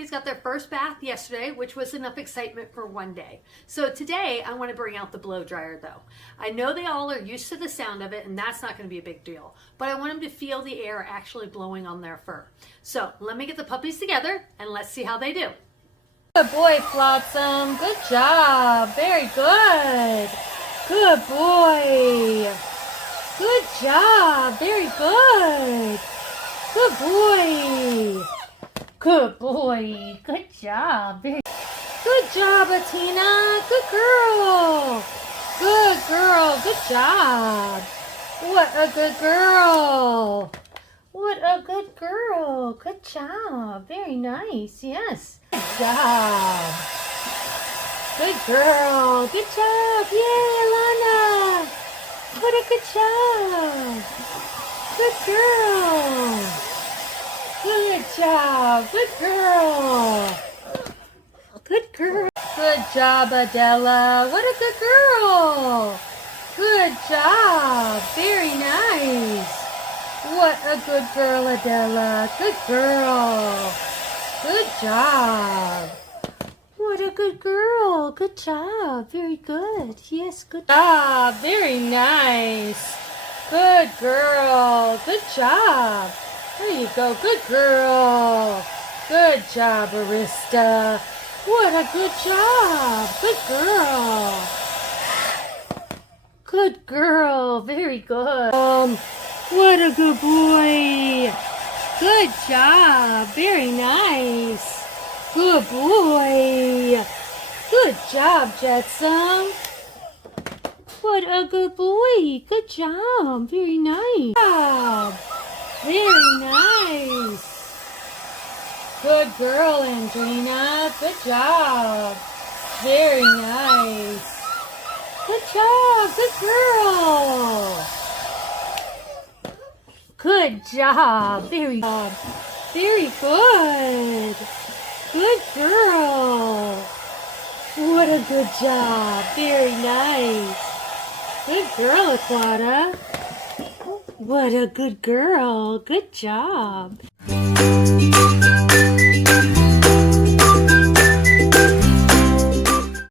puppies got their first bath yesterday, which was enough excitement for one day. So today I want to bring out the blow dryer though. I know they all are used to the sound of it and that's not going to be a big deal, but I want them to feel the air actually blowing on their fur. So let me get the puppies together and let's see how they do. Good boy, Flotsam. Good job. Very good. Good boy. Good job. Very good. Good boy. Good boy. Good job. Very good job, Atina. Good girl. Good girl. Good job. What a good girl. What a good girl. Good job. Very nice. Yes. Good job. Good girl. Good job. Yay, Lana. What a good job. Good girl. Good job. Good girl. Good girl. Good job, Adela. What a good girl. Good job. Very nice. What a good girl, Adela. Good girl. Good job. What a good girl. Good job. Very good. Yes, good job. Very nice. Good girl. Good job. There you go. Good girl. Good job, Arista. What a good job. Good girl. Good girl. Very good. What a good boy. Good job. Very nice. Good boy. Good job, Jetsam. What a good boy. Good job. Very nice. Very nice. Good girl, Andrina. Good job. Very nice. Good job. Good girl. Good job. Very good. Very good. Good girl. What a good job. Very nice. Good girl, Aquata. What a good girl. Good job.